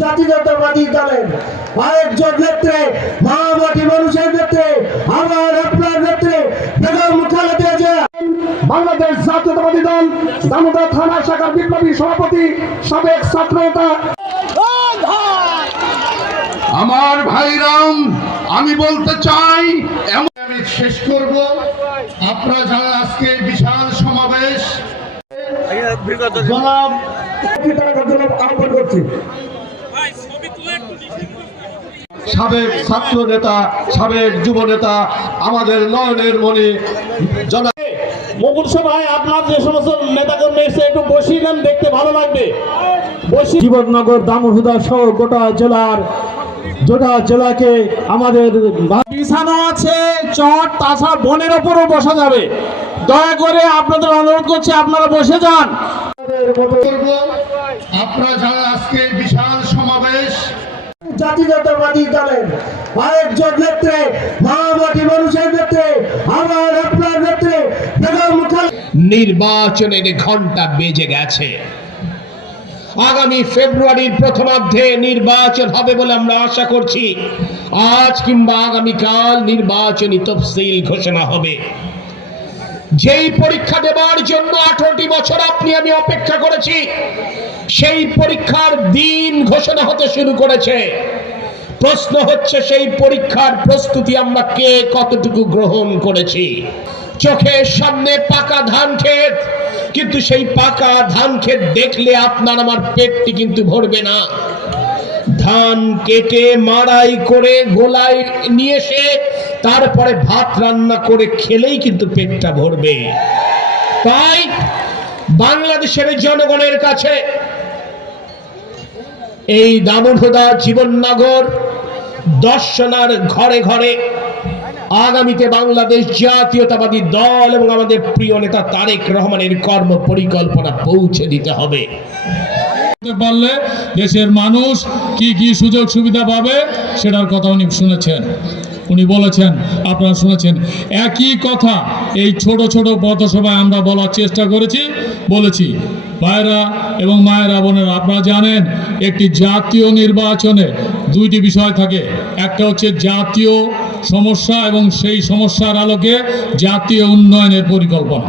জাতীয়তাবাদী দলের আরেকজন নেত্রী, মামাটি মানুষের নেত্রী, আমার আপনার নেত্রী বেগম খালেদা জিয়া, বাংলাদেশ জাতীয়তাবাদী দল দামোদর থানা শাখার বিপ্লবী সভাপতি, সাবেক ছাত্রনেতা। আমার ভাইরাম, আমি বলতে চাই, এমন আমি শেষ করব, আপনারা যারা আজকে বিশাল সমাবেশ আহ্বান করছি, সাবেক ছাত্র নেতা, সাবেক যুব নেতা, আমাদের নয়নের মণি জনাব মুকুল সভায় আপনার যে সমস্ত নেতাকর্মী এসে একটু বসিয়ে নেন, দেখতে ভালো লাগবে। জীবননগর দামোদর সহ গোটা জেলাকে আমাদের বিছানো আছে চট, তাছাড়া বনের ওপরও বসা যাবে। দয়া করে আপনাদের অনুরোধ করছি, আপনারা বসে যান। আপনারা যারা আজকে বিশাল সমাবেশ জাতীয়তাবাদী দলের আরেকজন নেত্রী, মামাটি মানুষের নেত্রী, আমার আপনার নেত্রী বেগম খালেদা। নির্বাচনের ঘন্টা বেজে গেছে। আগামী ফেব্রুয়ারির প্রথমার্ধে নির্বাচন হবে বলে আমরা আশা করছি। আজ কিংবা আগামীকাল নির্বাচনী তফসিল ঘোষণা হবে। যেই পরীক্ষা দেবার জন্য 18টি বছর আপনি আমি অপেক্ষা করেছি, সেই পরীক্ষার দিন ঘোষণা হতে শুরু করেছে। প্রশ্ন হচ্ছে, সেই পরীক্ষার প্রস্তুতি আমরা কে কতটুকু গ্রহণ করেছি। চোখের সামনে পাকা ধান ক্ষেত, কিন্তু সেই পাকা ধান ক্ষেত দেখলে আপনার আমার পেটটি কিন্তু ভরবে না। ধান কেটে মাড়াই করে গোলায় নিয়ে এসে তারপরে ভাত রান্না করে খেলেই কিন্তু পেটটা ভরবে। তাই বাংলাদেশের জনগণের কাছে এই দামোদর জীবননগর দর্শনার ঘরে ঘরে আগামীতে বাংলাদেশ জাতীয়তাবাদী দল এবং আমাদের প্রিয় নেতা তারেক রহমানের কর্ম পরিকল্পনা পৌঁছে দিতে হবে। পারলে দেশের মানুষ কি কি সুযোগ সুবিধা পাবে সেটার কথা উনি শুনেছেন, উনি বলেছেন, আপনারা শুনেছেন। একই কথা এই ছোট ছোট পথসভায় আমরা বলার চেষ্টা বলেছি। ভাইরা এবং মায়েরা, বোনেরা, আপনারা জানেন একটি জাতীয় নির্বাচনে দুইটি বিষয় থাকে। একটা হচ্ছে জাতীয় সমস্যা এবং সেই সমস্যার আলোকে জাতীয় উন্নয়নের পরিকল্পনা।